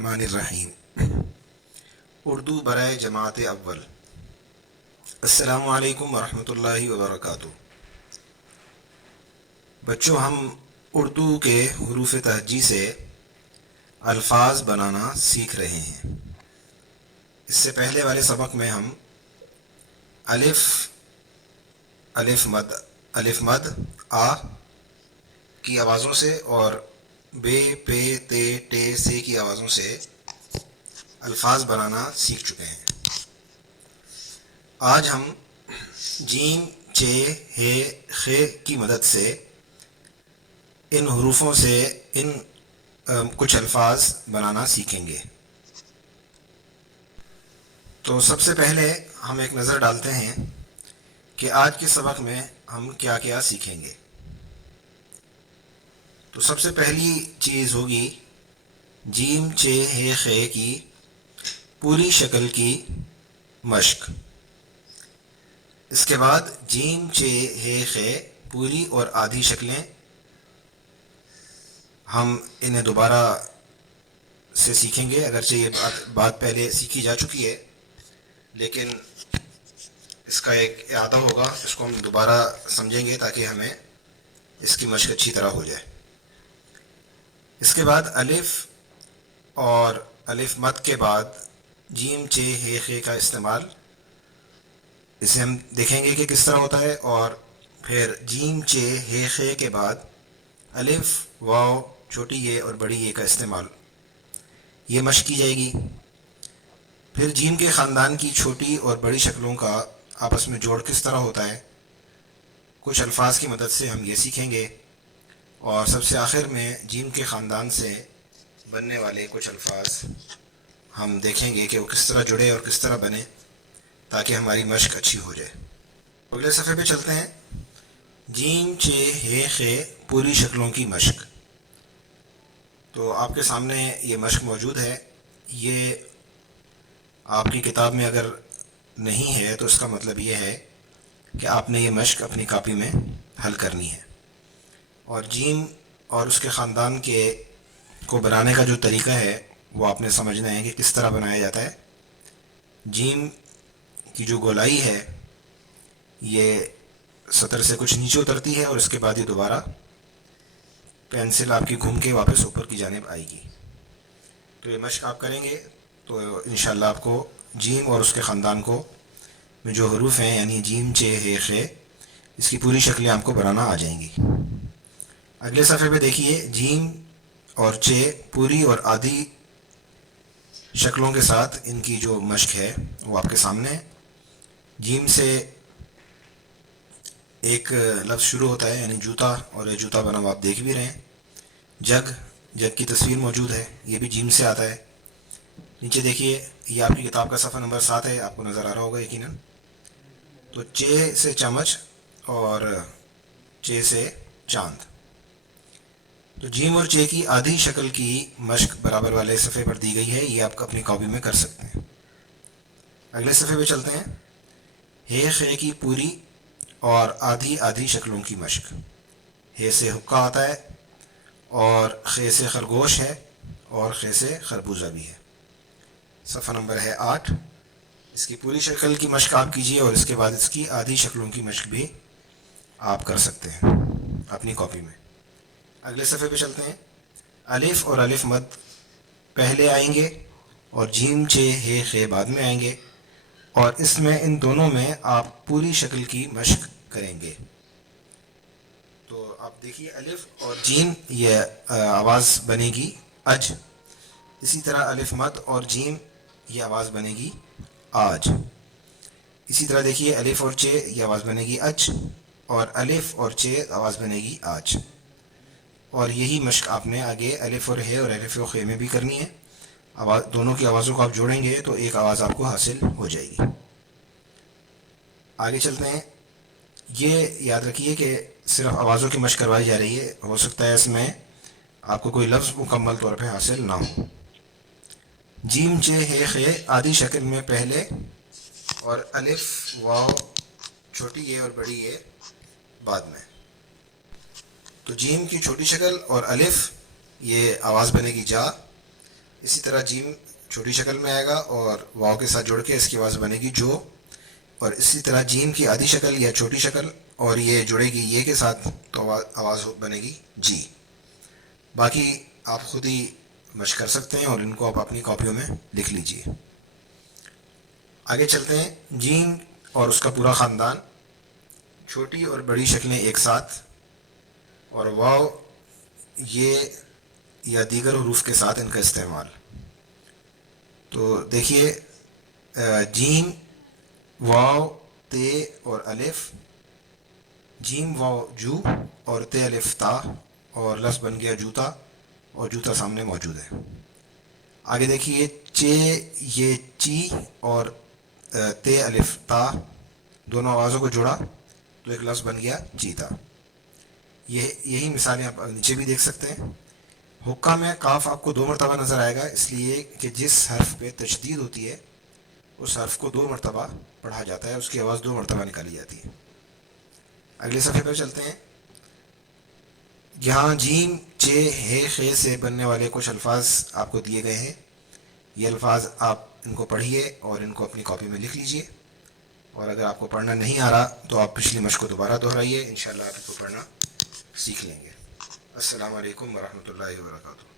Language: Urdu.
الرحمن الرحیم اردو برائے جماعت اول۔ السلام علیکم ورحمۃ اللہ وبرکاتہ۔ بچوں، ہم اردو کے حروف تہجی سے الفاظ بنانا سیکھ رہے ہیں۔ اس سے پہلے والے سبق میں ہم الف مد آ کی آوازوں سے اور بے پے تے ٹے سے کی آوازوں سے الفاظ بنانا سیکھ چکے ہیں۔ آج ہم جیم چے ہے خے کی مدد سے ان حروفوں سے کچھ الفاظ بنانا سیکھیں گے۔ تو سب سے پہلے ہم ایک نظر ڈالتے ہیں کہ آج کے سبق میں ہم کیا کیا سیکھیں گے۔ تو سب سے پہلی چیز ہوگی جیم چے ہے خے کی پوری شکل کی مشق۔ اس کے بعد جیم چے ہے خے پوری اور آدھی شکلیں ہم انہیں دوبارہ سے سیکھیں گے، اگرچہ یہ بات پہلے سیکھی جا چکی ہے، لیکن اس کا ایک اعادہ ہوگا، اس کو ہم دوبارہ سمجھیں گے تاکہ ہمیں اس کی مشق اچھی طرح ہو جائے۔ اس کے بعد الف اور الف مد کے بعد جیم چے ہے خے کا استعمال، اسے ہم دیکھیں گے کہ کس طرح ہوتا ہے، اور پھر جیم چے ہے خے کے بعد الف واو چھوٹی یہ اور بڑی یہ کا استعمال، یہ مشق کی جائے گی۔ پھر جیم کے خاندان کی چھوٹی اور بڑی شکلوں کا آپس میں جوڑ کس طرح ہوتا ہے، کچھ الفاظ کی مدد سے ہم یہ سیکھیں گے۔ اور سب سے آخر میں جیم کے خاندان سے بننے والے کچھ الفاظ ہم دیکھیں گے کہ وہ کس طرح جڑے اور کس طرح بنے تاکہ ہماری مشق اچھی ہو جائے۔ اگلے صفحے پہ چلتے ہیں۔ جیم چے ہے خے پوری شکلوں کی مشق۔ تو آپ کے سامنے یہ مشق موجود ہے۔ یہ آپ کی کتاب میں اگر نہیں ہے تو اس کا مطلب یہ ہے کہ آپ نے یہ مشق اپنی کاپی میں حل کرنی ہے، اور جیم اور اس کے خاندان کو بنانے کا جو طریقہ ہے وہ آپ نے سمجھنا ہے کہ کس طرح بنایا جاتا ہے۔ جیم کی جو گولائی ہے یہ سطر سے کچھ نیچے اترتی ہے، اور اس کے بعد یہ دوبارہ پینسل آپ کی گھوم کے واپس اوپر کی جانب آئے گی۔ تو یہ مشق آپ کریں گے تو انشاءاللہ آپ کو جیم اور اس کے خاندان کو میں جو حروف ہیں یعنی جیم چے ہے خے، اس کی پوری شکلیں آپ کو بنانا آ جائیں گی۔ اگلے صفحے پہ دیکھیے، جیم اور چے پوری اور آدھی شکلوں کے ساتھ ان کی جو مشق ہے وہ آپ کے سامنے ہے۔ جیم سے ایک لفظ شروع ہوتا ہے یعنی جوتا، اور یہ جوتا بنا ہوا آپ دیکھ بھی رہے ہیں۔ جگ کی تصویر موجود ہے، یہ بھی جیم سے آتا ہے۔ نیچے دیکھیے، یہ آپ کی کتاب کا صفحہ نمبر 7 ہے، آپ کو نظر آ رہا ہوگا یقیناً۔ تو چے سے چمچ اور چے سے چاند۔ تو جیم اور چے کی آدھی شکل کی مشق برابر والے صفحے پر دی گئی ہے، یہ آپ اپنی کاپی میں کر سکتے ہیں۔ اگلے صفحے پہ چلتے ہیں۔ ہے خے کی پوری اور آدھی شکلوں کی مشق۔ ہے سے حقہ آتا ہے، اور خے سے خرگوش ہے، اور خے سے خربوزہ بھی ہے۔ صفحہ نمبر ہے 8۔ اس کی پوری شکل کی مشق آپ کیجئے، اور اس کے بعد اس کی آدھی شکلوں کی مشق بھی آپ کر سکتے ہیں اپنی کاپی میں۔ اگلے صفحے پہ چلتے ہیں۔ الف اور الف مد پہلے آئیں گے، اور جیم چے ہے خے بعد میں آئیں گے، اور اس میں ان دونوں میں آپ پوری شکل کی مشق کریں گے۔ تو آپ دیکھیے، الف اور جیم یہ آواز بنے گی اج، اسی طرح الف مد اور جیم یہ آواز بنے گی آج۔ اسی طرح دیکھیے، الف اور چے یہ آواز بنے گی اچ، اور الف اور چے آواز بنے گی آج۔ اور یہی مشق آپ نے آگے الف اور ہے اور الف اور خے میں بھی کرنی ہے۔ دونوں کی آوازوں کو آپ جوڑیں گے تو ایک آواز آپ کو حاصل ہو جائے گی۔ آگے چلتے ہیں۔ یہ یاد رکھیے کہ صرف آوازوں کی مشق کروائی جا رہی ہے، ہو سکتا ہے اس میں آپ کو کوئی لفظ مکمل طور پہ حاصل نہ ہو۔ جیم چے ہے خے آدھی شکل میں پہلے، اور الف واو چھوٹی یہ اور بڑی یہ بعد میں۔ تو جیم کی چھوٹی شکل اور الف یہ آواز بنے گی جا، اسی طرح جیم چھوٹی شکل میں آئے گا اور واو کے ساتھ جڑ کے اس کی آواز بنے گی جو، اور اسی طرح جیم کی آدھی شکل یا چھوٹی شکل اور یہ جڑے گی یہ کے ساتھ تو آواز بنے گی جی۔ باقی آپ خود ہی مشق کر سکتے ہیں اور ان کو آپ اپنی کاپیوں میں لکھ لیجئے۔ آگے چلتے ہیں، جیم اور اس کا پورا خاندان، چھوٹی اور بڑی شکلیں ایک ساتھ، اور واو یہ یا دیگر حروف کے ساتھ ان کا استعمال۔ تو دیکھیے، جیم واو تے اور الف، جیم واو جو اور تے الف تا، اور لفظ بن گیا جوتا، اور جوتا سامنے موجود ہے۔ آگے دیکھیے، چے یہ چی اور تے الف تا دونوں آوازوں کو جوڑا تو ایک لفظ بن گیا چیتا۔ یہی مثالیں آپ نیچے بھی دیکھ سکتے ہیں۔ حقہ میں کاف آپ کو 2 مرتبہ نظر آئے گا، اس لیے کہ جس حرف پہ تشدید ہوتی ہے اس حرف کو 2 مرتبہ پڑھا جاتا ہے، اس کی آواز 2 مرتبہ نکالی جاتی ہے۔ اگلے صفحے پہ چلتے ہیں۔ یہاں جیم چے ہے خے سے بننے والے کچھ الفاظ آپ کو دیے گئے ہیں۔ یہ الفاظ آپ ان کو پڑھیے اور ان کو اپنی کاپی میں لکھ لیجئے، اور اگر آپ کو پڑھنا نہیں آ رہا تو آپ پچھلی مشق کو دوبارہ دہرائیے، انشاءاللہ آپ اس کو پڑھنا سیکھ لیں گے۔ السلام علیکم ورحمۃ اللہ وبرکاتہ۔